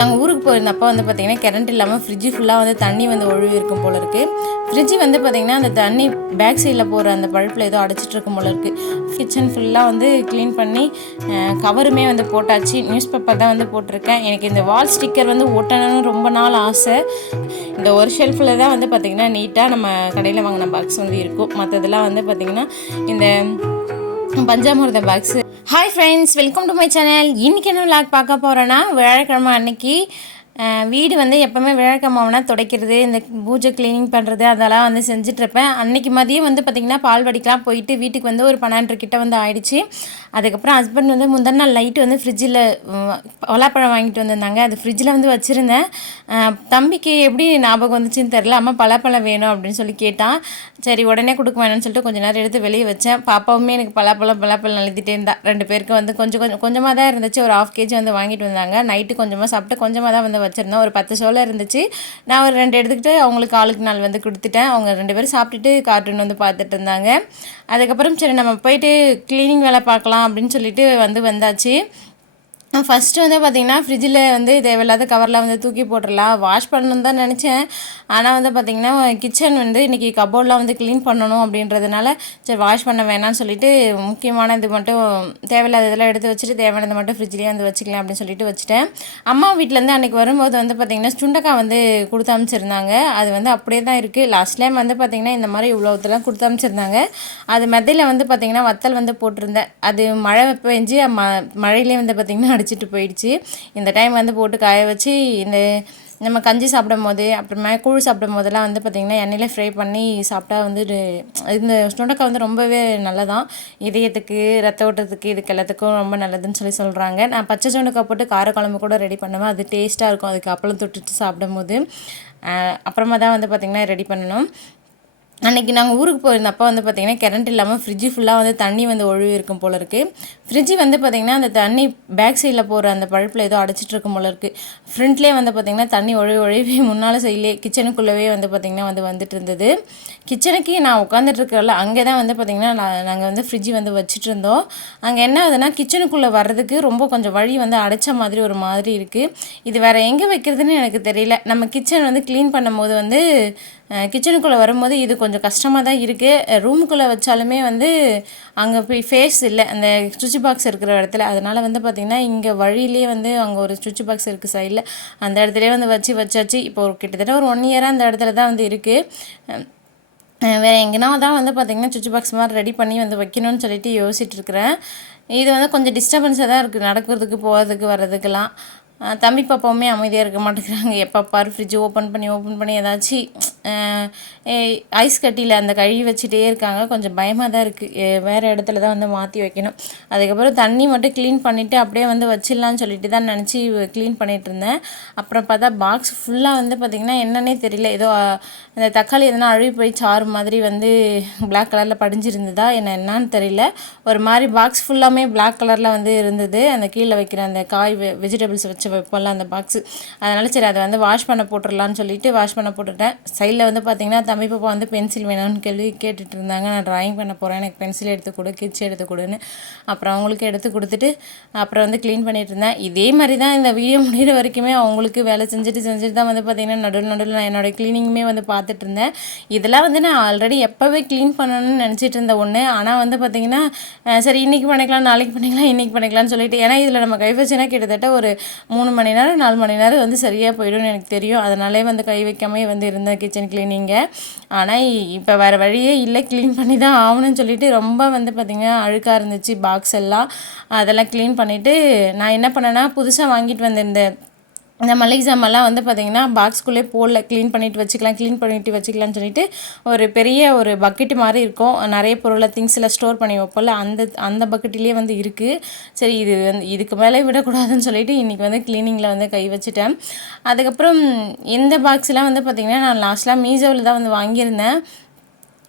நாங்கள் ஊருக்கு போயிருந்தப்போ வந்து பார்த்திங்கன்னா கரண்ட் இல்லாமல் ஃப்ரிட்ஜு ஃபுல்லாக வந்து தண்ணி வந்து ஒழுவி இருக்கும் போல இருக்குது ஃப்ரிட்ஜு வந்து பார்த்திங்கன்னா அந்த தண்ணி பேக் சைடில் போகிற அந்த பழுப்பில் ஏதோ அடைச்சிட்டு இருக்கும் போல இருக்குது கிச்சன் ஃபுல்லாக வந்து க்ளீன் பண்ணி கவருமே வந்து போட்டாச்சு. நியூஸ் பேப்பர் தான் வந்து போட்டிருக்கேன். எனக்கு இந்த வால் ஸ்டிக்கர் வந்து ஒட்டணும்னு ரொம்ப நாள் ஆசை. இந்த ஒரு ஷெல்ஃபில் தான் வந்து பார்த்திங்கன்னா நீட்டாக நம்ம கடையில் வாங்கின பாக்ஸ் வந்து இருக்கும். மற்றதெல்லாம் வந்து பார்த்திங்கன்னா இந்த பஞ்சாமிரத box hi friends welcome to my channel இன்றைக்கி என்ன விளாக் பார்க்க போறேன்னா வியாழக்கிழமை அன்னைக்கு வீடு வந்து எப்போவுமே வியாழக்கிழமைனா துடைக்கிறது இந்த பூஜை க்ளீனிங் பண்ணுறது அதெல்லாம் வந்து செஞ்சிட்ருப்பேன். அன்றைக்கி மதியம் வந்து பார்த்திங்கன்னா பால் வடிக்கலாம் போயிட்டு வீட்டுக்கு வந்து ஒரு பன்னெண்டு கிட்ட வந்து ஆயிடுச்சு. அதுக்கப்புறம் ஹஸ்பண்ட் வந்து முந்தின நாள் லைட்டு வந்து ஃப்ரிட்ஜில் பலாப்பழம் வாங்கிட்டு வந்திருந்தாங்க. அது ஃப்ரிட்ஜில் வந்து வச்சுருந்தேன். தம்பிக்கு எப்படி ஞாபகம் வந்துச்சுன்னு தெரில அம்மா பலாப்பழம் வேணும் அப்படின்னு சொல்லி கேட்டான். சரி உடனே கொடுக்க வேணும்னு சொல்லிட்டு கொஞ்ச நேரம் எடுத்து வெளியே வச்சேன். பாப்பாவுமே எனக்கு பலாப்பழம் பலாப்பழம் எழுதிட்டே இருந்தா. ரெண்டு பேருக்கு வந்து கொஞ்சம் கொஞ்சம் கொஞ்சமாக தான் இருந்துச்சு. ஒரு ஆஃப் கேஜி வந்து வாங்கிட்டு வந்தாங்க. நைட்டு கொஞ்சமாக சாப்பிட்டு கொஞ்சமாக தான் வந்து வச்சுருந்தோம். ஒரு பத்து சோளம் இருந்துச்சு. நான் ஒரு ரெண்டு எடுத்துக்கிட்டு அவங்களுக்கு ஆளுக்கு நாள் வந்து கொடுத்துட்டேன். அவங்க ரெண்டு பேரும் சாப்பிட்டுட்டு கார்ட்டூன் வந்து பார்த்துட்டு இருந்தாங்க. அதுக்கப்புறம் சரி நம்ம போயிட்டு க்ளீனிங் வேலை பார்க்கலாம் அப்படின்னு சொல்லிட்டு வந்து வந்தாச்சு. ஃபஸ்ட்டு வந்து பார்த்திங்கன்னா ஃப்ரிட்ஜில் வந்து தேவையில்லாத கவர்லாம் வந்து தூக்கி போட்டுடலாம் வாஷ் பண்ணணும்னு தான் நினச்சேன். ஆனால் வந்து பார்த்திங்கன்னா கிச்சன் வந்து இன்றைக்கி கபோர்ட்லாம் வந்து க்ளீன் பண்ணணும் அப்படின்றதுனால சரி வாஷ் பண்ண வேணாம்னு சொல்லிட்டு முக்கியமான இது மட்டும் தேவையில்லாத இதெல்லாம் எடுத்து வச்சுட்டு தேவையானது மட்டும் ஃப்ரிட்ஜ்லேயே வந்து வச்சுக்கலாம் அப்படின்னு சொல்லிட்டு வச்சுட்டேன். அம்மா வீட்டிலேருந்து அன்றைக்கி வரும்போது வந்து பார்த்திங்கன்னா சுண்டக்காய் வந்து கொடுத்து அமைச்சிருந்தாங்க அது வந்து அப்படியே தான் இருக்குது லாஸ்ட் டைம் வந்து பார்த்திங்கன்னா இந்த மாதிரி இவ்வளோத்தெல்லாம் கொடுத்து அமைச்சிருந்தாங்க அது மெத்தையில் வந்து பார்த்திங்கன்னா வத்தல் வந்து போட்டிருந்தேன். அது மழை பெஞ்சு ம மழையிலே வந்து பார்த்திங்கன்னா அடிச்சிட்டு போயிடுச்சு. இந்த டைம் வந்து போட்டு காய வச்சு இந்த நம்ம கஞ்சி சாப்பிடும் போது அப்புறமா கூழ் சாப்பிடும் போதெல்லாம் வந்து பார்த்திங்கன்னா எண்ணெயில் ஃப்ரை பண்ணி சாப்பிட்டா வந்து இந்த சுண்டக்காய் வந்து ரொம்பவே நல்லதான். இதயத்துக்கு ரத்த ஓட்டத்துக்கு இதுக்கு எல்லாத்துக்கும் ரொம்ப நல்லதுன்னு சொல்லி சொல்கிறாங்க நான் பச்சை சுண்டக்காய் போட்டு காரக்குழம்பு கூட ரெடி பண்ணுவேன். அது டேஸ்ட்டாக இருக்கும். அதுக்கு அப்பளம் தொட்டுட்டு சாப்பிடும் போது அப்புறமா தான் வந்து பார்த்திங்கன்னா ரெடி பண்ணணும். அன்றைக்கி நாங்கள் ஊருக்கு போயிருந்தப்போ வந்து பார்த்திங்கன்னா கரண்ட் இல்லாமல் ஃப்ரிட்ஜு ஃபுல்லாக வந்து தண்ணி வந்து ஒழுவி இருக்கும் போல இருக்குது ஃப்ரிட்ஜு வந்து பார்த்திங்கன்னா அந்த தண்ணி பேக் சைடில் போகிற அந்த பழுப்பில் ஏதோ அடைச்சிட்டு இருக்கும் போல இருக்குது ஃப்ரண்ட்லேயே வந்து பார்த்திங்கன்னா தண்ணி ஒழுவி ஒழுவி முன்னால் சைட்லேயே கிச்சனுக்குள்ளவே வந்து பார்த்திங்கன்னா வந்து வந்துட்டு இருந்தது. கிச்சனுக்கு நான் உட்காந்துட்ருக்கல அங்கே தான் வந்து பார்த்திங்கன்னா நான் நாங்கள் வந்து ஃப்ரிட்ஜு வந்து வச்சுட்டு இருந்தோம். அங்கே என்ன ஆகுதுன்னா கிச்சனுக்குள்ளே வர்றதுக்கு ரொம்ப கொஞ்சம் வழி வந்து அடைச்ச மாதிரி ஒரு மாதிரி இருக்குது இது வேறு எங்கே வைக்கிறதுன்னு எனக்கு தெரியல. நம்ம கிச்சன் வந்து க்ளீன் பண்ணும்போது வந்து கிச்சனுக்குள்ளே வரும்போது இது கொஞ்சம் கஷ்டமாக தான் இருக்குது ரூமுக்குள்ளே வச்சாலுமே வந்து அங்கே போய் ஃபேஸ் இல்லை. அந்த சுவிட்ச் பாக்ஸ் இருக்கிற இடத்துல. அதனால் வந்து பார்த்திங்கன்னா இங்கே வழியிலே வந்து அங்கே ஒரு சுவிட்ச் பாக்ஸ் இருக்குது சைடில் அந்த இடத்துலேயே வந்து வச்சு வச்சாச்சு. இப்போ ஒரு கிட்டத்தட்ட ஒரு ஒன் இயராக அந்த இடத்துல தான் வந்து இருக்குது வேறு எங்கேனா தான் வந்து பார்த்திங்கன்னா சுவிட்ச் பாக்ஸ் மாதிரி ரெடி பண்ணி வந்து வைக்கணும்னு சொல்லிட்டு யோசிச்சுட்டு இருக்கிறேன். இது வந்து கொஞ்சம் டிஸ்டர்பன்ஸாக தான் இருக்குது நடக்கிறதுக்கு போகிறதுக்கு வர்றதுக்கெல்லாம். தம்பி பாப்பாவுமே அமைதியாக இருக்க மாட்டேங்கிறாங்க. எப்போ பாரு ஃப்ரிட்ஜ் ஓப்பன் பண்ணி ஓப்பன் பண்ணி ஏதாச்சும் ஐஸ் கட்டியில் அந்த கழுவி வச்சுட்டே இருக்காங்க. கொஞ்சம் பயமாக தான் இருக்குது வேறு இடத்துல தான் வந்து மாற்றி வைக்கணும். அதுக்கப்புறம் தண்ணி மட்டும் க்ளீன் பண்ணிவிட்டு அப்படியே வந்து வச்சிடலான்னு சொல்லிட்டு தான் நினச்சி க்ளீன் பண்ணிகிட்டு இருந்தேன். அப்புறம் பார்த்தா பாக்ஸ் ஃபுல்லாக வந்து பார்த்திங்கன்னா என்னன்னே தெரியல. ஏதோ இந்த தக்காளி எதனா அழுகி போய் சாறு மாதிரி வந்து பிளாக் கலரில் படிஞ்சிருந்ததா என்ன என்னான்னு தெரியல. ஒரு மாதிரி பாக்ஸ் ஃபுல்லாமே பிளாக் கலரில் வந்து இருந்தது. அந்த கீழே வைக்கிற அந்த காய் வெஜிடபிள்ஸ் வச்சு வைப்போம்ல அந்த பாக்ஸு அதனால் சரி அதை வந்து வாஷ் பண்ண போட்டுடலான்னு சொல்லிட்டு வாஷ் பண்ண போட்டுட்டேன். சைடில் வந்து பார்த்தீங்கன்னா தம்பி பாப்பா வந்து பென்சில் வேணும்னு கேள்வி கேட்டுட்டு இருந்தாங்க. நான் ட்ராயிங் பண்ண போகிறேன் எனக்கு பென்சில் எடுத்து கொடு கிச் எடுத்து கொடுன்னு. அப்புறம் அவங்களுக்கு எடுத்து கொடுத்துட்டு அப்புறம் வந்து க்ளீன் பண்ணிகிட்டு இருந்தேன். இதே மாதிரி தான் இந்த வீடியோ முடிகிற வரைக்குமே அவங்களுக்கு வேலை செஞ்சுட்டு செஞ்சுட்டு தான் வந்து பார்த்தீங்கன்னா நடுவில் நடுவில் நான் என்னோடய க்ளீனிங்குமே வந்து பார்த்துட்டு இருந்தேன். இதெல்லாம் வந்து நான் ஆல்ரெடி எப்போவே க்ளீன் பண்ணணும்னு நினச்சிட்டு இருந்த ஒன்று ஆனால் வந்து பார்த்தீங்கன்னா சரி இன்றைக்கி பண்ணிக்கலாம் நாளைக்கு பண்ணிக்கலாம் இன்றைக்கி பண்ணிக்கலாம்னு சொல்லிட்டு. ஏன்னா இதில் நம்ம கை கிட்டத்தட்ட ஒரு மூணு மூணு மணி நேரம் நாலு மணி நேரம் வந்து சரியாக போயிடும்னு எனக்கு தெரியும். அதனாலே வந்து கை வைக்காமே வந்து இருந்தேன் கிச்சன் க்ளீனிங்கை ஆனால் இப்போ வேறு வழியே இல்லை. க்ளீன் பண்ணி தான் ஆகணும்னு சொல்லிட்டு ரொம்ப வந்து பார்த்திங்கன்னா அழுக்காக இருந்துச்சு பாக்ஸ் எல்லாம். அதெல்லாம் க்ளீன் பண்ணிவிட்டு நான் என்ன பண்ணேன்னா புதுசாக வாங்கிட்டு வந்திருந்தேன். இந்த மளிகை சாமான்லாம் வந்து பார்த்திங்கன்னா பாக்ஸ்குள்ளே போடல க்ளீன் பண்ணிட்டு வச்சுக்கலாம் க்ளீன் பண்ணிட்டு வச்சுக்கலாம்னு சொல்லிட்டு ஒரு பெரிய ஒரு பக்கெட் மாதிரி இருக்கும். நிறைய பொருளை திங்ஸில் ஸ்டோர் பண்ணி வைப்போம்ல அந்த அந்த பக்கெட்லேயே வந்து இருக்குது சரி இது வந்து இதுக்கு மேலே விடக்கூடாதுன்னு சொல்லிட்டு இன்றைக்கி வந்து க்ளீனிங்கில் வந்து கை வச்சுட்டேன். அதுக்கப்புறம் இந்த பாக்ஸ்லாம் வந்து பார்த்திங்கன்னா நான் லாஸ்ட்லாம் மீசோவில் தான் வந்து வாங்கியிருந்தேன்.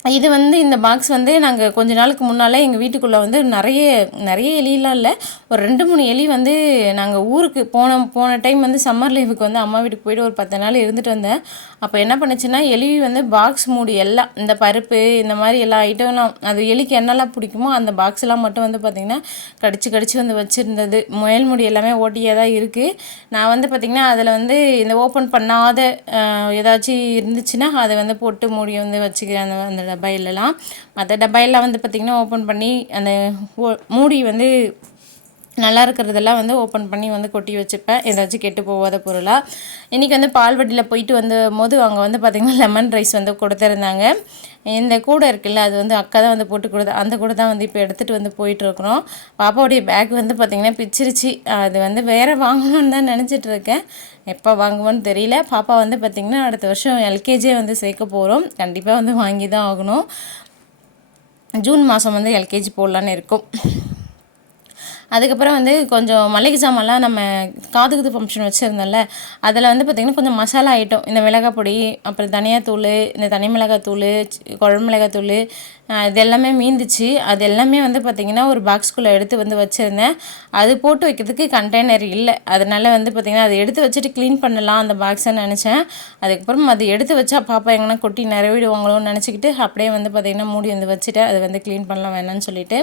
இது வந்து இந்த பாக்ஸ் வந்து நாங்கள் கொஞ்ச நாளுக்கு முன்னால் எங்கள் வீட்டுக்குள்ளே வந்து நிறைய நிறைய எலியெலாம் இல்லை. ஒரு ரெண்டு மூணு எலி வந்து நாங்கள் ஊருக்கு போன போன டைம் வந்து சம்மர் லீவுக்கு வந்து அம்மா வீட்டுக்கு போயிட்டு ஒரு பத்து நாள் இருந்துட்டு வந்தேன். அப்போ என்ன பண்ணுச்சுன்னா எலி வந்து பாக்ஸ் மூடி எல்லாம் இந்த பருப்பு இந்த மாதிரி எல்லா ஐட்டம்லாம் அது எலிக்கு என்னெல்லாம் பிடிக்குமோ அந்த பாக்ஸ்லாம் மட்டும் வந்து பார்த்திங்கன்னா கடிச்சு கடிச்சு வந்து வச்சுருந்தது. முயல் முடி எல்லாமே ஓட்டியாக தான் இருக்குது நான் வந்து பார்த்திங்கன்னா அதில் வந்து இந்த ஓப்பன் பண்ணாத ஏதாச்சும் இருந்துச்சுன்னா அதை வந்து போட்டு மூடி வந்து வச்சுக்கிறேன் அந்த அந்த டப்பாயிலலாம். மற்ற டப்பா எல்லாம் வந்து பார்த்திங்கன்னா ஓப்பன் பண்ணி அந்த ஓ- மூடி வந்து நல்லா இருக்கிறதெல்லாம் வந்து ஓப்பன் பண்ணி வந்து கொட்டி வச்சுப்பேன். ஏதாச்சும் கெட்டு போகாத பொருளாக இன்றைக்கி வந்து பால்வட்டியில் போயிட்டு வந்த போது அங்கே வந்து பார்த்திங்கன்னா லெமன் ரைஸ் வந்து கொடுத்துருந்தாங்க. இந்த கூடை இருக்குல்ல அது வந்து அக்கா தான் வந்து போட்டு கொடுத்தா அந்த கூட தான் வந்து இப்போ எடுத்துகிட்டு வந்து போயிட்டுருக்குறோம். பாப்பாவுடைய பேக் வந்து பார்த்திங்கன்னா பிச்சிருச்சு. அது வந்து வேறு வாங்கணும்னு தான் நினச்சிட்ருக்கேன் எப்போ வாங்குவோன்னு தெரியல. பாப்பா வந்து பார்த்திங்கன்னா அடுத்த வருஷம் எல்கேஜியே வந்து சேர்க்க போகிறோம் கண்டிப்பாக வந்து வாங்கி தான் ஆகணும். ஜூன் மாதம் வந்து எல்கேஜி போடலான்னு இருக்கும். அதுக்கப்புறம் வந்து கொஞ்சம் மளிகை சாமான்லாம் நம்ம காதுகுது ஃபங்க்ஷன் வச்சுருந்தோம்ல அதில் வந்து பார்த்திங்கன்னா கொஞ்சம் மசாலா ஐட்டம் இந்த மிளகாய் பொடி அப்புறம் தனியாத்தூள் இந்த தனி மிளகாய் தூள் குழம்பு மிளகாய் தூள் இது எல்லாமே மீந்துச்சு. அது எல்லாமே வந்து பார்த்திங்கன்னா ஒரு பாக்ஸ்குள்ளே எடுத்து வந்து வச்சுருந்தேன். அது போட்டு வைக்கிறதுக்கு கண்டெய்னர் இல்லை. அதனால் வந்து பார்த்திங்கன்னா அதை எடுத்து வச்சுட்டு க்ளீன் பண்ணலாம் அந்த பாக்ஸை நினச்சேன். அதுக்கப்புறம் அது எடுத்து வச்சா பாப்பா எங்கன்னா கொட்டி நிறவிடுவாங்களோன்னு நினச்சிக்கிட்டு அப்படியே வந்து பார்த்திங்கன்னா மூடி வந்து வச்சுட்டு அதை வந்து க்ளீன் பண்ணலாம் வேணாம்னு சொல்லிட்டு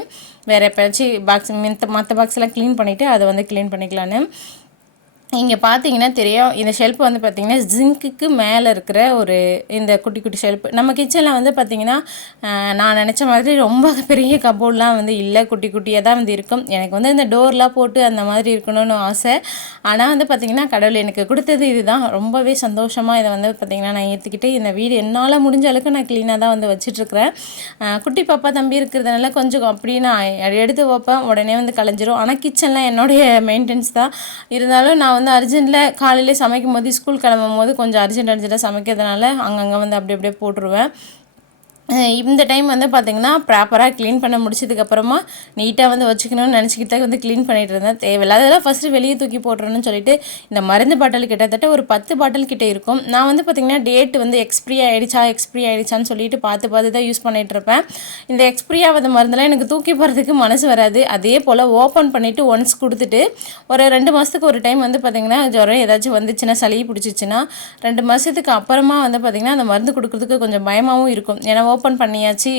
வேறு எப்போயாச்சும் பாக்ஸ் மித்த மற்ற பாக்ஸ்லாம் க்ளீன் பண்ணிவிட்டு அதை வந்து க்ளீன் பண்ணிக்கலான்னு இங்கே பார்த்தீங்கன்னா தெரியும் இந்த ஷெல்ஃப் வந்து பார்த்திங்கன்னா ஜிங்க்குக்கு மேலே இருக்கிற ஒரு இந்த குட்டி குட்டி ஷெல்ஃப் நம்ம கிச்சனில் வந்து பார்த்திங்கன்னா நான் நினச்ச மாதிரி ரொம்ப பெரிய கபோர்ட்லாம் வந்து இல்லை. குட்டி குட்டியாக தான் வந்து இருக்கும். எனக்கு வந்து இந்த டோர்லாம் போட்டு அந்த மாதிரி இருக்கணும்னு ஆசை. ஆனால் வந்து பார்த்திங்கன்னா கடவுள் எனக்கு கொடுத்தது இதுதான். ரொம்பவே சந்தோஷமாக இதை வந்து பார்த்திங்கன்னா நான் ஏற்றுக்கிட்டு இந்த வீடு என்னால் முடிஞ்ச அளவுக்கு நான் க்ளீனாக தான் வந்து வச்சிட்ருக்கிறேன். குட்டி பாப்பா தம்பி இருக்கிறதுனால கொஞ்சம் அப்படியே நான் எடுத்து வைப்பேன். உடனே வந்து கலைஞ்சிரும். ஆனால் கிச்சன்லாம் என்னுடைய மெயின்டெனன்ஸ் தான். இருந்தாலும் நான் வந்து அர்ஜென்ட்டில் காலையிலே சமைக்கும் போது ஸ்கூல் கிளம்பும் போது கொஞ்சம் அர்ஜென்ட் அர்ஜென்ட்டாக சமைக்கிறதுனால அங்கங்கே வந்து அப்படி அப்படியே போட்டுருவேன். இந்த டைம் வந்து பார்த்திங்கன்னா ப்ராப்பராக க்ளீன் பண்ண முடிச்சதுக்கப்புறமா நீட்டாக வந்து வச்சுக்கணும்னு நினச்சிக்கிட்டு தான் வந்து க்ளீன் பண்ணிட்டு இருந்தேன். தேவையில்லாததெல்லாம் ஃபஸ்ட்டு வெளியே தூக்கி போட்டுறணும்னு சொல்லிட்டு இந்த மருந்து பாட்டில் கிட்டத்தட்ட ஒரு பத்து பாட்டில் கிட்டே இருக்கும். நான் வந்து பார்த்திங்கன்னா டேட் வந்து எக்ஸ்பிரி ஆகிடுச்சா எக்ஸ்பிரி ஆகிடுச்சான்னு சொல்லிட்டு பார்த்து பார்த்து தான் யூஸ் பண்ணிகிட்டு இருப்பேன். இந்த எக்ஸ்பிரி ஆகாத மருந்தெல்லாம் எனக்கு தூக்கி போகிறதுக்கு மனசு வராது. அதே போல் ஓப்பன் பண்ணிவிட்டு ஒன்ஸ் கொடுத்துட்டு ஒரு ரெண்டு மாதத்துக்கு ஒரு டைம் வந்து பார்த்திங்கன்னா ஜுரம் ஏதாச்சும் வந்துச்சுன்னா சளி பிடிச்சிச்சின்னா ரெண்டு மாதத்துக்கு அப்புறமா வந்து பார்த்திங்கன்னா அந்த மருந்து கொடுக்குறதுக்கு கொஞ்சம் பயமாகவும் இருக்கும். ஏன்னா ஓப்பன் பண்ணியாச்சு.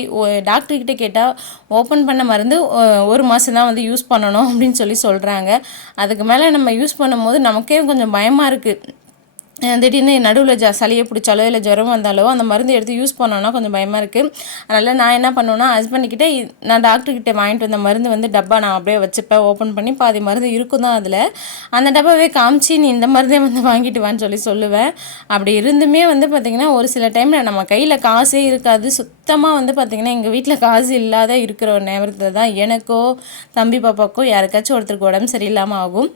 டாக்டர்கிட்ட கேட்டால் ஓப்பன் பண்ண மருந்து ஒரு மாதம் தான் வந்து யூஸ் பண்ணணும் அப்படின்னு சொல்லி சொல்கிறாங்க அதுக்கு மேலே நம்ம யூஸ் பண்ணும்போது நமக்கே கொஞ்சம் பயமாக இருக்குது திடீர்னு நடுவில் ஜ சளியை பிடிச்சாலோ இல்லை ஜுரம் வந்தாலோ அந்த மருந்து எடுத்து யூஸ் பண்ணோன்னா கொஞ்சம் பயமாக இருக்குது அதனால் நான் என்ன பண்ணுவேன்னா ஹஸ்பண்ட்கிட்ட நான் டாக்டர்கிட்ட வாங்கிட்டு வந்த மருந்து வந்து டப்பா நான் அப்படியே வச்சுப்பேன். ஓப்பன் பண்ணி பாதி மருந்து இருக்கும் தான் அதில். அந்த டப்பாவே காமிச்சு நீ இந்த மருந்தே வந்து வாங்கிட்டு வான்னு சொல்லி சொல்லுவேன். அப்படி இருந்துமே வந்து பார்த்திங்கன்னா ஒரு சில டைமில் நம்ம கையில் காசே இருக்காது. சுத்தமாக வந்து பார்த்திங்கன்னா எங்கள் வீட்டில் காசு இல்லாத இருக்கிற ஒரு நேரத்தில் தான் எனக்கோ தம்பி பாப்பாக்கோ யாருக்காச்சும் ஒருத்தருக்கு உடம்பு சரியில்லாமல் ஆகும்.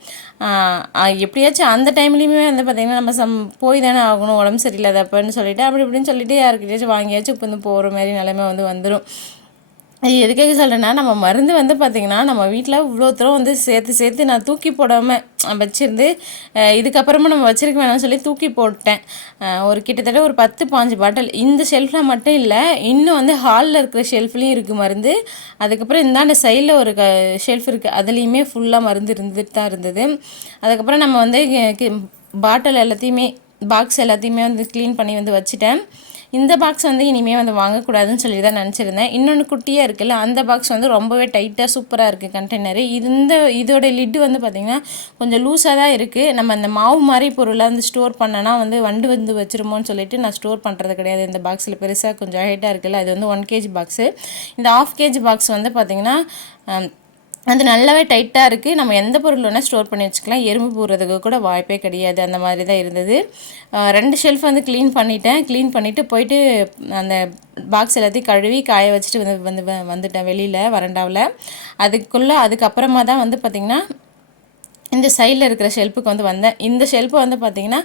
எப்படியாச்சும் அந்த டைம்லேயுமே வந்து பார்த்திங்கன்னா நம்ம சம் போய் தானே ஆகணும் உடம்பு சரியில்லாதப்பன்னு சொல்லிட்டு அப்படி இப்படின்னு சொல்லிட்டு யாருக்கிட்டேயாச்சும் வாங்கியாச்சும் இப்போ வந்து போகிற மாதிரி நிலைமை வந்து வந்துடும் இது எதுக்காக சொல்கிறேன்னா நம்ம மருந்து வந்து பார்த்திங்கன்னா நம்ம வீட்டில் இவ்வளோ தூரம் வந்து சேர்த்து சேர்த்து நான் தூக்கி போடாமல் வச்சுருந்து இதுக்கப்புறமா நம்ம வச்சுருக்க வேணாம்னு சொல்லி தூக்கி போட்டேன். ஒரு கிட்டத்தட்ட ஒரு பத்து பாஞ்சு பாட்டில். இந்த ஷெல்ஃபில் மட்டும் இல்லை இன்னும் வந்து ஹாலில் இருக்கிற ஷெல்ஃப்லேயும் இருக்குது மருந்து. அதுக்கப்புறம் இந்தாண்ட சைடில் ஒரு க ஷெல்ஃப் இருக்குது அதுலேயுமே ஃபுல்லாக மருந்து இருந்துட்டு தான் இருந்தது. அதுக்கப்புறம் நம்ம வந்து பாட்டில் எல்லாத்தையுமே பாக்ஸ் எல்லாத்தையுமே வந்து க்ளீன் பண்ணி வந்து வச்சுட்டேன். இந்த பாக்ஸ் வந்து இனிமேல் வந்து வாங்கக்கூடாதுன்னு சொல்லி தான் நினச்சிருந்தேன். இன்னொன்று குட்டியாக இருக்குல்ல அந்த பாக்ஸ் வந்து ரொம்பவே டைட்டாக சூப்பராக இருக்குது கண்டெய்னரு இந்த இதோட லிட்டு வந்து பார்த்திங்கன்னா கொஞ்சம் லூஸாக தான் இருக்குது நம்ம அந்த மாவு மாதிரி பொருளாக வந்து ஸ்டோர் பண்ணனா வந்து வண்டு வந்து வச்சிருமோன்னு சொல்லிட்டு நான் ஸ்டோர் பண்ணுறது கிடையாது. இந்த பாக்ஸில் பெருசாக கொஞ்சம் ஹைட்டாக இருக்குல்ல அது வந்து ஒன் கேஜி பாக்ஸு இந்த ஆஃப் கேஜி பாக்ஸ் வந்து பார்த்திங்கன்னா அது நல்லாவே டைட்டாக இருக்குது நம்ம எந்த பொருள் வேணால் ஸ்டோர் பண்ணி வச்சுக்கலாம். எறும்பு போடுறதுக்கு கூட வாய்ப்பே கிடையாது. அந்த மாதிரி தான் இருந்தது. ரெண்டு ஷெல்ஃப் வந்து க்ளீன் பண்ணிட்டேன். க்ளீன் பண்ணிவிட்டு போயிட்டு அந்த பாக்ஸ் எல்லாத்தையும் கழுவி காய வச்சுட்டு வந்து வந்து வந்துட்டேன் வெளியில் வறண்டாவில். அதுக்குள்ளே அதுக்கப்புறமா தான் வந்து பார்த்திங்கன்னா இந்த சைடில் இருக்கிற ஷெல்ஃபுக்கு வந்து வந்தேன். இந்த ஷெல்ஃபு வந்து பார்த்திங்கன்னா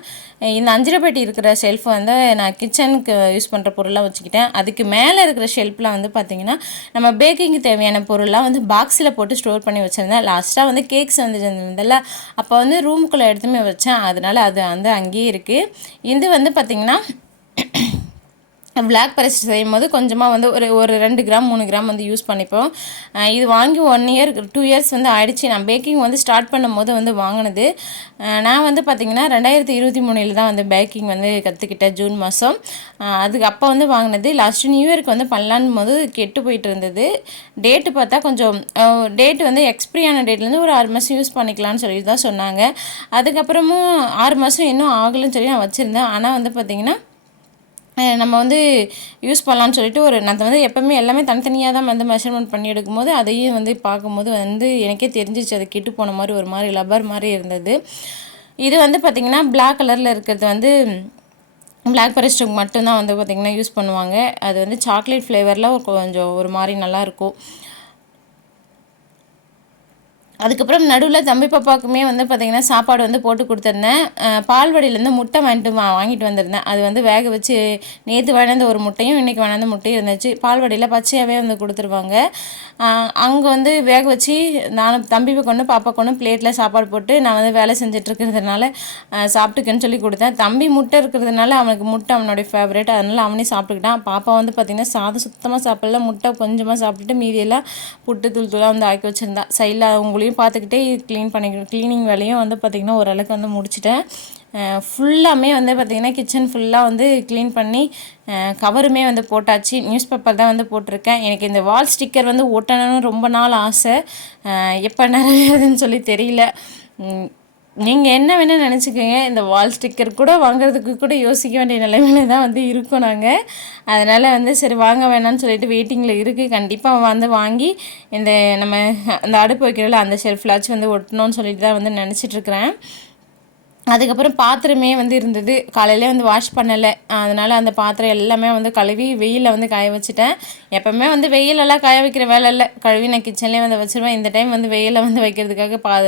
இந்த அஞ்சிரப்பேட்டி இருக்கிற ஷெல்ஃப் வந்து நான் கிச்சனுக்கு யூஸ் பண்ணுற பொருளாக வச்சுக்கிட்டேன். அதுக்கு மேலே இருக்கிற ஷெல்ஃபில் வந்து பார்த்திங்கன்னா நம்ம பேக்கிங்க்கு தேவையான பொருள்லாம் வந்து பாக்ஸில் போட்டு ஸ்டோர் பண்ணி வச்சுருந்தேன். லாஸ்ட்டாக வந்து கேக்ஸ் வந்து இருந்ததில்ல அப்போ வந்து ரூமுக்குள்ளே எடுத்துமே வச்சேன். அதனால அது வந்து அங்கேயே இருக்குது இது வந்து பார்த்திங்கன்னா பிளாக் பரஸ்ட் செய்யும் போது கொஞ்சமாக வந்து ஒரு ஒரு ரெண்டு கிராம் மூணு கிராம் வந்து யூஸ் பண்ணிப்போம். இது வாங்கி ஒன் இயர் டூ இயர்ஸ் வந்து ஆயிடுச்சு. நான் பேக்கிங் வந்து ஸ்டார்ட் பண்ணும் போது வந்து வாங்கினது. நான் வந்து பார்த்திங்கன்னா ரெண்டாயிரத்தி இருபத்தி மூணில் தான் வந்து பேக்கிங் வந்து கற்றுக்கிட்டேன் ஜூன் மாதம் அதுக்கு அப்போ வந்து வாங்கினது. லாஸ்ட் நியூ இயருக்கு வந்து பண்ணலான்னு போது கெட்டு போயிட்டு இருந்தது. டேட்டு பார்த்தா கொஞ்சம் டேட் வந்து எக்ஸ்பிரி ஆன டேட்லேருந்து ஒரு ஆறு மாதம் யூஸ் பண்ணிக்கலாம்னு சொல்லி தான் சொன்னாங்க. அதுக்கப்புறமும் ஆறு மாதம் இன்னும் ஆகலைன்னு சொல்லி நான் வச்சுருந்தேன். ஆனால் வந்து பார்த்திங்கன்னா நம்ம வந்து யூஸ் பண்ணலான்னு சொல்லிட்டு ஒரு நான் வந்து எப்போவுமே எல்லாமே தனித்தனியாக தான் வந்து மெஷர்மெண்ட் பண்ணி எடுக்கும்போது அதையும் வந்து பார்க்கும்போது வந்து எனக்கே தெரிஞ்சிச்சு அது கெட்டு போன மாதிரி ஒரு மாதிரி லப்பர் மாதிரி இருந்தது. இது வந்து பார்த்திங்கன்னா பிளாக் கலரில் இருக்கிறது வந்து பிளாக் பரஸ்ட்டுக்கு மட்டும்தான் வந்து பார்த்திங்கன்னா யூஸ் பண்ணுவாங்க. அது வந்து சாக்லேட் ஃப்ளேவரில் கொஞ்சம் ஒரு மாதிரி நல்லாயிருக்கும் அதுக்கப்புறம் நடுவில் தம்பி பாப்பாவுக்குமே வந்து பார்த்திங்கன்னா சாப்பாடு வந்து போட்டு கொடுத்துருந்தேன். பால்வடியிலேருந்து முட்டை வாங்கிட்டு வா வாங்கிட்டு வந்திருந்தேன். அது வந்து வேக வச்சு நேற்று வாங்கின ஒரு முட்டையும் இன்றைக்கி வாங்கின முட்டையும் இருந்துச்சு. பால்வாடியில் பச்சையாகவே வந்து கொடுத்துருவாங்க. அங்கே வந்து வேக வச்சு நான் தம்பி கொண்டு பாப்பா கொண்டு பிளேட்டில் சாப்பாடு போட்டு நான் வந்து வேலை செஞ்சுட்டு இருக்கிறதுனால சாப்பிட்டுக்கன்னு சொல்லி கொடுத்தேன். தம்பி முட்டை இருக்கிறதுனால அவனுக்கு முட்டை அவனுடைய ஃபேவரேட் அதனால் அவனே சாப்பிட்டுக்கிட்டான். பாப்பா வந்து பார்த்திங்கன்னா சாதம் சுத்தமாக சாப்பிடல. முட்டை கொஞ்சமாக சாப்பிட்டுட்டு மீதியெல்லாம் புட்டு தூள் தூளாக வந்து ஆக்கி வச்சுருந்தா. சைடில் அவங்களையும் பார்த்துக்கிட்டே க்ளீன் பண்ணிக்கணும் க்ளீனிங் வேலையும் வந்து பார்த்திங்கன்னா ஓரளவுக்கு வந்து முடிச்சிட்டேன். ஃபுல்லாமே வந்து பார்த்திங்கன்னா கிச்சன் ஃபுல்லாக வந்து க்ளீன் பண்ணி கவருமே வந்து போட்டாச்சு. நியூஸ் பேப்பர் தான் வந்து போட்டிருக்கேன். எனக்கு இந்த வால் ஸ்டிக்கர் வந்து ஒட்டணும்னு ரொம்ப நாள் ஆசை. எப்போ நிறைவேறதுன்னு சொல்லி தெரியல. நீங்கள் என்ன வேணால் நினச்சிக்கோங்க. இந்த வால் ஸ்டிக்கர் கூட வாங்குறதுக்கு கூட யோசிக்க வேண்டிய நிலைமையில தான் வந்து இருக்கோம் நாங்கள் அதனால் வந்து சரி வாங்க வேணாம்னு சொல்லிட்டு வெயிட்டிங்கில் இருக்குது கண்டிப்பாக வந்து வாங்கி இந்த நம்ம அந்த அடுப்பு வைக்கிறதுல அந்த ஷெல்ஃப்லாச்சும் வந்து ஒட்டணும்னு சொல்லிட்டு தான் வந்து நினச்சிட்ருக்கிறேன் அதுக்கப்புறம் பாத்திரமே வந்து இருந்தது. காலையிலே வந்து வாஷ் பண்ணலை. அதனால் அந்த பாத்திரம் எல்லாமே வந்து கழுவி வெயிலில் வந்து காய வச்சுட்டேன். எப்போவுமே வந்து வெயிலெல்லாம் காய வைக்கிற வேலை இல்லை. கழுவி நான் கிச்சன்லேயே வந்து வச்சுருவேன். இந்த டைம் வந்து வெயிலில் வந்து வைக்கிறதுக்காக பா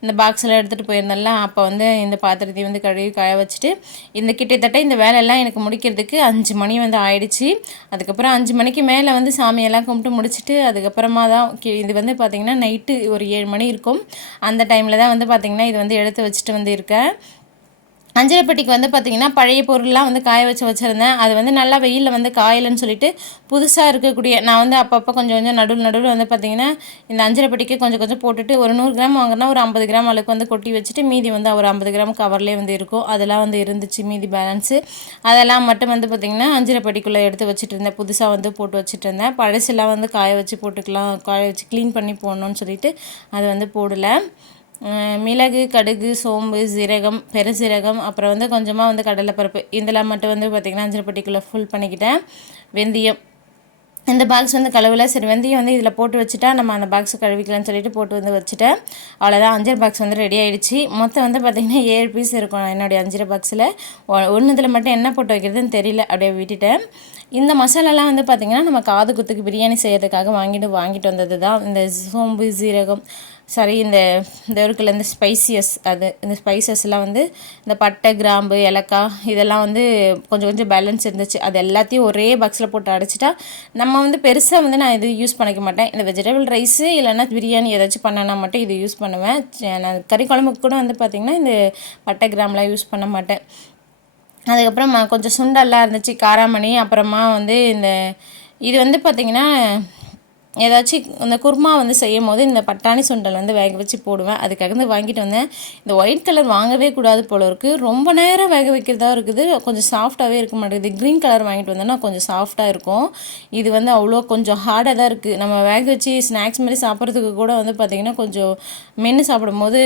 இந்த பாக்ஸ் எல்லாம் எடுத்துகிட்டு போயிருந்தேன்ல. அப்போ வந்து இந்த பாத்திரத்தையும் வந்து கழுவி காய வச்சுட்டு இந்த கிட்டத்தட்ட இந்த வேலையெல்லாம் எனக்கு முடிக்கிறதுக்கு அஞ்சு மணி வந்து ஆயிடுச்சு. அதுக்கப்புறம் அஞ்சு மணிக்கு மேலே வந்து சாமியெல்லாம் கும்பிட்டு முடிச்சுட்டு அதுக்கப்புறமா தான் கி- இது வந்து பார்த்திங்கன்னா நைட்டு ஒரு ஏழு மணி இருக்கும். அந்த டைமில் தான் வந்து பார்த்திங்கன்னா இது வந்து எடுத்து வச்சுட்டு வந்து இருக்கேன். அஞ்சரைப்பட்டிக்கு வந்து பார்த்திங்கன்னா பழைய பொருள்லாம் வந்து காய வச்சு வச்சுருந்தேன். அது வந்து நல்லா வெயிலில் வந்து காயலைன்னு சொல்லிட்டு புதுசாக இருக்கக்கூடிய நான் வந்து அப்பப்போ கொஞ்சம் கொஞ்சம் நடுவில் நடுவில் வந்து பார்த்திங்கன்னா இந்த அஞ்சரைப்பட்டிக்கு கொஞ்சம் கொஞ்சம் போட்டுட்டு ஒரு நூறு கிராம் வாங்கினா ஒரு ஐம்பது கிராம் அளவுக்கு வந்து கொட்டி வச்சுட்டு மீதி வந்து ஒரு ஐம்பது கிராம் கவர்லேயே வந்து இருக்கும். அதெல்லாம் வந்து இருந்துச்சு மீதி பேலன்ஸு. அதெல்லாம் மட்டும் வந்து பார்த்திங்கன்னா அஞ்சரைப்பட்டிக்குள்ளே எடுத்து வச்சுட்டு இருந்தேன். புதுசாக வந்து போட்டு வச்சுட்டு இருந்தேன். பழசெல்லாம் வந்து காய வச்சு போட்டுக்கலாம் காய வச்சு க்ளீன் பண்ணி போடணும்னு சொல்லிட்டு அது வந்து போடலை. மிளகு கடுகு சோம்பு சீரகம் பெருசீரகம் அப்புறம் வந்து கொஞ்சமாக வந்து கடலைப்பருப்பு. இதெல்லாம் மட்டும் வந்து பார்த்திங்கன்னா அஞ்சரை பெட்டிக்குள்ளே ஃபுல் பண்ணிக்கிட்டேன். வெந்தயம். இந்த பாக்ஸ் வந்து கழுவல. சரி வெந்தயம் வந்து இதில் போட்டு வச்சுட்டா நம்ம அந்த பாக்ஸ் கழுவிக்கலாம்னு சொல்லிட்டு போட்டு வந்து வச்சுட்டேன். அவ்வளோதான் அஞ்சரை பாக்ஸ் வந்து ரெடி ஆகிடுச்சு மொத்தம் வந்து பார்த்திங்கன்னா ஏழு பீஸ் இருக்கும் என்னுடைய அஞ்சரை பாக்ஸில் ஒன்றுத்தில் மட்டும் என்ன போட்டு வைக்கிறதுன்னு தெரியல. அப்படியே விட்டுட்டேன். இந்த மசாலாலாம் வந்து பார்த்திங்கன்னா நம்ம காது குத்துக்கு பிரியாணி செய்கிறதுக்காக வாங்கிட்டு வாங்கிட்டு வந்தது தான் இந்த சோம்பு சீரகம் சாரி இந்த இந்த இருக்குல்ல இந்த ஸ்பைசியஸ் அது இந்த ஸ்பைசஸ்லாம் வந்து இந்த பட்டை கிராம்பு ஏலக்காய் இதெல்லாம் வந்து கொஞ்சம் கொஞ்சம் பேலன்ஸ் இருந்துச்சு. அது எல்லாத்தையும் ஒரே பாக்ஸில் போட்டு அடைச்சிட்டா நம்ம வந்து பெருசாக வந்து நான் இது யூஸ் பண்ணிக்க மாட்டேன். இந்த வெஜிடபிள் ரைஸு இல்லைன்னா பிரியாணி ஏதாச்சும் பண்ணனா மட்டும் இது யூஸ் பண்ணுவேன். நான் கறி குழம்புக்கு கூட வந்து பார்த்திங்கன்னா இந்த பட்டை கிராம்லாம் யூஸ் பண்ண மாட்டேன். அதுக்கப்புறம் கொஞ்சம் சுண்டெல்லாம் இருந்துச்சு காராமணி அப்புறமா வந்து இந்த இது வந்து பார்த்திங்கன்னா ஏதாச்சும் இந்த குருமா வந்து செய்யும் போது இந்த பட்டாணி சுண்டல் வந்து வேக வச்சு போடுவேன். அதுக்காக வந்து வாங்கிட்டு வந்தேன். இந்த ஒயிட் கலர் வாங்கவே கூடாது போல இருக்குது ரொம்ப நேரம் வேக வைக்கிறதா இருக்குது. கொஞ்சம் சாஃப்டாகவே இருக்க மாட்டேங்குது. க்ரீன் கலர் வாங்கிட்டு வந்தேன்னா கொஞ்சம் சாஃப்டாக இருக்கும். இது வந்து அவ்வளோ கொஞ்சம் ஹார்டாக தான் இருக்குது நம்ம வேக வச்சு ஸ்நாக்ஸ் மாதிரி சாப்பிட்றதுக்கு கூட வந்து பார்த்திங்கன்னா கொஞ்சம் மென்று சாப்பிடும்போது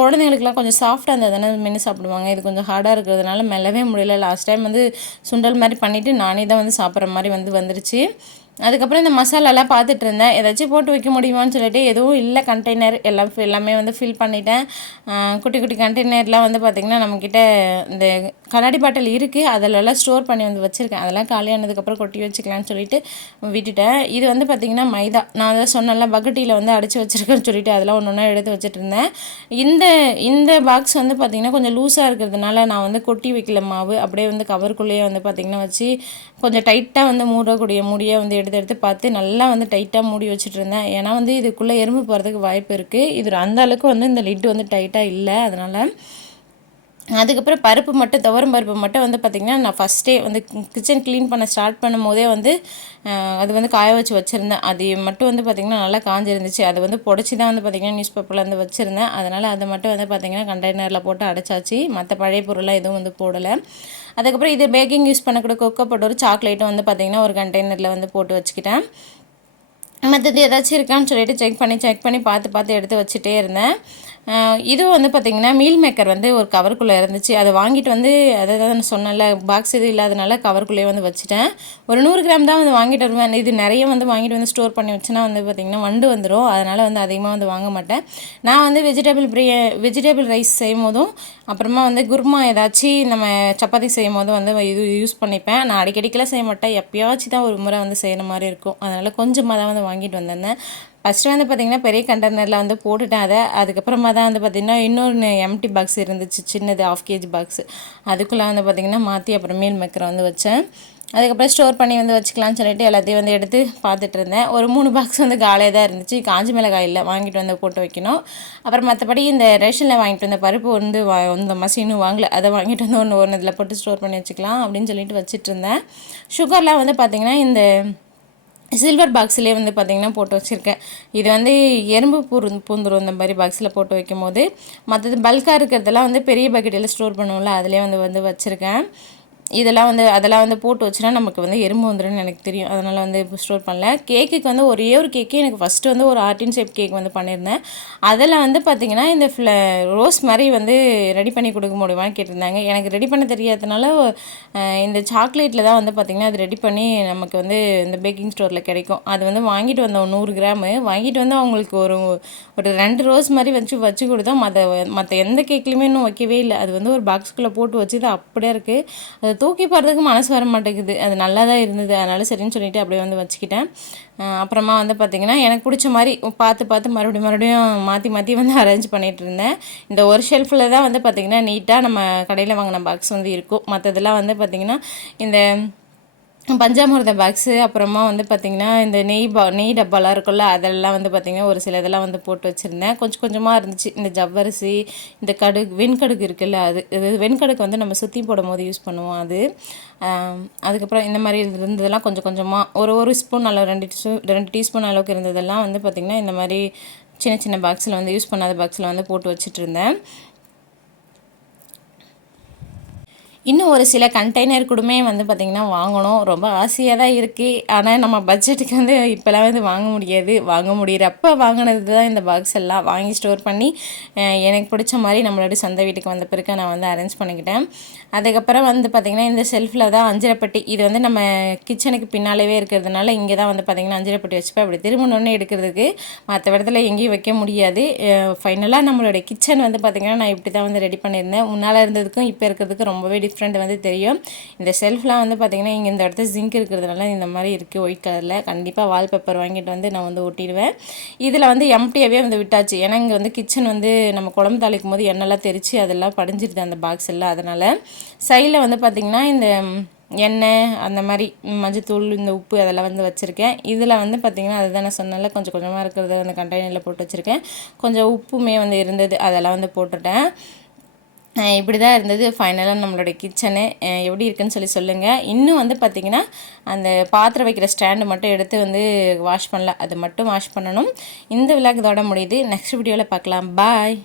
குழந்தைங்களுக்குலாம் கொஞ்சம் சாஃப்டாக இருந்தால் தானே மென்று சாப்பிடுவாங்க. இது கொஞ்சம் ஹார்டாக இருக்கிறதுனால மெல்லவே முடியல. லாஸ்ட் டைம் வந்து சுண்டல் மாதிரி பண்ணிவிட்டு நானே தான் வந்து சாப்பிட்ற மாதிரி வந்து வந்துருச்சு. அதுக்கப்புறம் இந்த மசாலாலாம் பார்த்துட்டு இருந்தேன் ஏதாச்சும் போட்டு வைக்க முடியுமான்னு சொல்லிட்டு எதுவும் இல்லை. கண்டெய்னர் எல்லாம் எல்லாமே வந்து ஃபில் பண்ணிட்டேன். குட்டி குட்டி கண்டெய்னர்லாம் வந்து பார்த்திங்கன்னா நம்மக்கிட்ட இந்த கண்ணாடி பாட்டில் இருக்குது அதிலெல்லாம் ஸ்டோர் பண்ணி வந்து வச்சுருக்கேன். அதெல்லாம் காலியானதுக்கப்புறம் கொட்டி வச்சுக்கலான்னு சொல்லிட்டு விட்டுட்டேன். இது வந்து பார்த்திங்கன்னா மைதா. நான் அதை சொன்னேன்ல பக்கெட்டியில் வந்து அடித்து வச்சுருக்கேன்னு சொல்லிட்டு அதெல்லாம் ஒன்று ஒன்றா எடுத்து வச்சுட்டு இருந்தேன் இந்த இந்த பாக்ஸ் வந்து பார்த்திங்கன்னா கொஞ்சம் லூஸாக இருக்கிறதுனால நான் வந்து கொட்டி வைக்கல மாவு. அப்படியே வந்து கவருக்குள்ளேயே வந்து பார்த்திங்கன்னா வச்சு கொஞ்சம் டைட்டாக வந்து மூடக்கூடிய முடியை வந்து எடுத்து எடுத்து பார்த்து நல்லா வந்து டைட்டாக மூடி வச்சுட்டு இருந்தேன் ஏன்னா வந்து இதுக்குள்ளே எறும்பு போகிறதுக்கு வாய்ப்பு இருக்குது இது அந்த அளவுக்கு வந்து இந்த லிட்டு வந்து டைட்டாக இல்லை. அதனால் அதுக்கப்புறம் பருப்பு மட்டும் துவரம் பருப்பு மட்டும் வந்து பார்த்திங்கன்னா நான் ஃபஸ்ட்டே வந்து கிச்சன் க்ளீன் பண்ண ஸ்டார்ட் பண்ணும் போதே வந்து அது வந்து காய வச்சு வச்சுருந்தேன். அது மட்டும் வந்து பார்த்திங்கன்னா நல்லா காஞ்சிருந்துச்சு. அது வந்து புடச்சி தான் வந்து பார்த்திங்கன்னா நியூஸ் பேப்பரில் வந்து வச்சுருந்தேன். அதனால் அதை மட்டும் வந்து பார்த்திங்கன்னா கண்டெய்னரில் போட்டு அடைச்சாச்சு. மற்ற பழைய பொருளாக எதுவும் வந்து போடலை. அதுக்கப்புறம் இது பேக்கிங் யூஸ் பண்ணக்கூடிய கொக்கோ போட்ட ஒரு சாக்லேட்டும் வந்து பார்த்திங்கன்னா ஒரு கண்டெய்னரில் வந்து போட்டு வச்சுக்கிட்டேன். மற்றது ஏதாச்சும் இருக்கான்னு சொல்லிட்டு செக் பண்ணி செக் பண்ணி பார்த்து பார்த்து எடுத்து வச்சுட்டே இருந்தேன். இது வந்து பார்த்திங்கன்னா மீல் மேக்கர் வந்து ஒரு கவருக்குள்ளே இருந்துச்சு. அதை வாங்கிட்டு வந்து அதை நான் சொன்னேன்ல பாக்ஸ் எதுவும் இல்லாதனால கவருக்குள்ளேயே வந்து வச்சுட்டேன். ஒரு நூறு கிராம் தான் வந்து வாங்கிட்டு வருவேன். இது நிறைய வந்து வாங்கிட்டு வந்து ஸ்டோர் பண்ணி வச்சுன்னா வந்து பார்த்திங்கன்னா வண்டு வந்துடும் அதனால் வந்து அதிகமாக வந்து வாங்க மாட்டேன். நான் வந்து வெஜிடபிள் பிரியா வெஜிடபிள் ரைஸ் செய்யும் போதும் அப்புறமா வந்து குருமா ஏதாச்சும் நம்ம சப்பாத்தி செய்யும் போதும் வந்து இது யூஸ் பண்ணிப்பேன். நான் அடிக்கடிக்கெல்லாம் செய்ய மாட்டேன். எப்பயாச்சும் தான் ஒரு முறை வந்து செய்கிற மாதிரி இருக்கும். அதனால் கொஞ்சமாக தான் வந்து வாங்கிட்டு வந்திருந்தேன். ஃபஸ்ட்டு வந்து பார்த்திங்கன்னா பெரிய கண்டெய்னரில் வந்து போட்டுட்டேன் அதை. அதுக்கப்புறமா தான் வந்து பார்த்திங்கன்னா இன்னொன்று எம்டி பாக்ஸ் இருந்துச்சு சின்னது ஆஃப் கேஜி பாக்ஸ் அதுக்குள்ளே வந்து பார்த்திங்கன்னா மாற்றி அப்புறம் மீல் மேக்கரை வந்து வச்சேன். அதுக்கப்புறம் ஸ்டோர் பண்ணி வந்து வச்சுக்கலாம்னு சொல்லிட்டு எல்லாத்தையும் வந்து எடுத்து பார்த்துட்டு இருந்தேன். ஒரு மூணு பாக்ஸ் வந்து காலியாக தான் இருந்துச்சு. காஞ்சி மிளகாய் இல்லை வாங்கிட்டு வந்து போட்டு வைக்கணும். அப்புறம் மற்றபடி இந்த ரேஷனில் வாங்கிட்டு வந்த பருப்பு வந்து வா இந்த மசினும் வாங்கல. அதை வாங்கிட்டு வந்து ஒன்று ஒன்று இதில் போட்டு ஸ்டோர் பண்ணி வச்சுக்கலாம் அப்படின்னு சொல்லிட்டு வச்சுட்டு இருந்தேன். சுகர்லாம் வந்து பார்த்திங்கன்னா இந்த சில்வர் பாக்ஸ்லேயே வந்து பார்த்திங்கன்னா போட்டு வச்சுருக்கேன். இது வந்து எறும்பு பூரு பூந்துரும் இந்த மாதிரி பாக்ஸில் போட்டு வைக்கும் போது மற்றது பல்காக இருக்கிறதெல்லாம் வந்து பெரிய பக்கெட்டில் ஸ்டோர் பண்ணுவோம்ல அதிலே வந்து வந்து வச்சுருக்கேன். இதெல்லாம் வந்து அதெல்லாம் வந்து போட்டு வச்சுனா நமக்கு வந்து எறும்பு வந்துடும் எனக்கு தெரியும். அதனால் வந்து ஸ்டோர் பண்ணல. கேக்குக்கு வந்து ஒரே ஒரு கேக்கே எனக்கு ஃபஸ்ட்டு வந்து ஒரு ஆர்டின் ஷேப் கேக் வந்து பண்ணியிருந்தேன் அதில் வந்து பார்த்திங்கன்னா இந்த ஃப்ள ரோஸ் மாதிரி வந்து ரெடி பண்ணி கொடுக்க முடியுமான்னு கேட்டிருந்தாங்க. எனக்கு ரெடி பண்ண தெரியாதனால இந்த சாக்லேட்டில் தான் வந்து பார்த்திங்கன்னா அது ரெடி பண்ணி நமக்கு வந்து இந்த பேக்கிங் ஸ்டோரில் கிடைக்கும். அது வந்து வாங்கிட்டு வந்தோம் நூறு கிராமு வாங்கிட்டு வந்து அவங்களுக்கு ஒரு ஒரு ரெண்டு ரோஸ் மாதிரி வச்சு வச்சு கொடுத்தா மற்ற மற்ற எந்த கேக்லேயுமே இன்னும் வைக்கவே இல்லை. அது வந்து ஒரு பாக்ஸ்குள்ளே போட்டு வச்சு இது அப்படியே இருக்குது அது தூக்கி போகிறதுக்கு மனசு வர மாட்டேங்குது. அது நல்லா தான் இருந்தது. அதனால் சரின்னு சொல்லிட்டு அப்படியே வந்து வச்சுக்கிட்டேன். அப்புறமா வந்து பார்த்திங்கன்னா எனக்கு பிடிச்ச மாதிரி பார்த்து பார்த்து மறுபடியும் மறுபடியும் மாற்றி மாற்றி வந்து அரேஞ்ச் பண்ணிகிட்டு இருந்தேன். இந்த ஒரு ஷெல்ஃபில் தான் வந்து பார்த்திங்கன்னா நீட்டாக நம்ம கடையில் வாங்கின பாக்ஸ் வந்து இருக்கும். மற்றதெல்லாம் வந்து பார்த்திங்கன்னா இந்த பஞ்சாமிரத பாக்ஸு அப்புறமா வந்து பார்த்திங்கன்னா இந்த நெய் பா நெய் டப்பாலாம் இருக்குல்ல அதெல்லாம் வந்து பார்த்திங்கன்னா ஒரு சில இதெல்லாம் வந்து போட்டு வச்சுருந்தேன். கொஞ்சம் கொஞ்சமாக இருந்துச்சு. இந்த ஜவ்வரிசி இந்த கடுகு வெண்கடுகு இருக்குல்ல அது இது வெண்கடுக்கு வந்து நம்ம சுற்றி போடும் போது யூஸ் பண்ணுவோம் அது. அதுக்கப்புறம் இந்த மாதிரி இருந்ததெல்லாம் கொஞ்சம் கொஞ்சமாக ஒரு ஒரு ஸ்பூன் அளவு ரெண்டு டீஸ்பூ ரெண்டு டீஸ்பூன் அளவுக்கு இருந்ததெல்லாம் வந்து பார்த்திங்கன்னா இந்த மாதிரி சின்ன சின்ன பாக்ஸில் வந்து யூஸ் பண்ணாத பாக்ஸில் வந்து போட்டு வச்சுட்டு இருந்தேன். இன்னும் ஒரு சில கண்டெய்னர் கூடமே வந்து பார்த்திங்கன்னா வாங்கணும். ரொம்ப ஆசையாக தான் இருக்குது ஆனால் நம்ம பட்ஜெட்டுக்கு வந்து இப்போலாம் வந்து வாங்க முடியாது. வாங்க முடியிறப்ப வாங்கினது தான் இந்த பாக்ஸ் எல்லாம் வாங்கி ஸ்டோர் பண்ணி எனக்கு பிடிச்ச மாதிரி நம்மளோட சொந்த வீட்டுக்கு வந்த பிறகு நான் வந்து அரேஞ்ச் பண்ணிக்கிட்டேன். அதுக்கப்புறம் வந்து பார்த்திங்கன்னா இந்த செல்ஃபில் தான் அஞ்சரைப்பட்டி இது வந்து நம்ம கிச்சனுக்கு பின்னாலேயே இருக்கிறதுனால இங்கே தான் வந்து பார்த்திங்கன்னா அஞ்சரைப்பட்டி வச்சுப்பேன். அப்படி திரும்பணுன்னு எடுக்கிறதுக்கு மற்ற இடத்துல எங்கேயும் வைக்க முடியாது. ஃபைனலாக நம்மளுடைய கிச்சன் வந்து பார்த்திங்கன்னா நான் இப்படி தான் வந்து ரெடி பண்ணியிருந்தேன். முன்னால் இருந்ததுக்கும் இப்போ இருக்கிறதுக்கு ரொம்பவே டிஃப்ரெண்ட் வந்து தெரியும். இந்த செல்ஃப்லாம் வந்து பார்த்திங்கன்னா இங்கே இந்த இடத்துல ஜிங்க் இருக்கிறதுனால இந்த மாதிரி இருக்குது ஒயிட் கலரில் கண்டிப்பாக வால்பேப்பர் வாங்கிட்டு வந்து நான் வந்து ஒட்டிடுவேன். இதில் வந்து எம்டியாகவே வந்து விட்டாச்சு. ஏன்னா இங்கே வந்து கிச்சன் வந்து நம்ம குழம்பு தாளிக்கும் போது எண்ணெய்லாம் தெரித்து அதெல்லாம் படிஞ்சிருது அந்த பாக்ஸ் எல்லாம். அதனால் சைடில் வந்து பார்த்திங்கன்னா இந்த எண்ணெய் அந்த மாதிரி மஞ்சத்தூள் இந்த உப்பு அதெல்லாம் வந்து வச்சுருக்கேன். இதில் வந்து பார்த்திங்கன்னா அதுதான் நான் சொன்னால கொஞ்சம் கொஞ்சமாக இருக்கிறத வந்து கண்டெய்னரில் போட்டு வச்சுருக்கேன். கொஞ்சம் உப்புமே வந்து இருந்தது அதெல்லாம் வந்து போட்டுட்டேன். இப்படி தான் இருந்தது. ஃபைனலாக நம்மளோட கிச்சனு எப்படி இருக்குன்னு சொல்லி சொல்லுங்கள் இன்னும் வந்து பார்த்திங்கன்னா அந்த பாத்திரம் வைக்கிற ஸ்டாண்டு மட்டும் எடுத்து வந்து வாஷ் பண்ணல அது மட்டும் வாஷ் பண்ணணும். இந்த விழாக்கு இதோட முடியுது. நெக்ஸ்ட் வீடியோவில் பார்க்கலாம் பாய்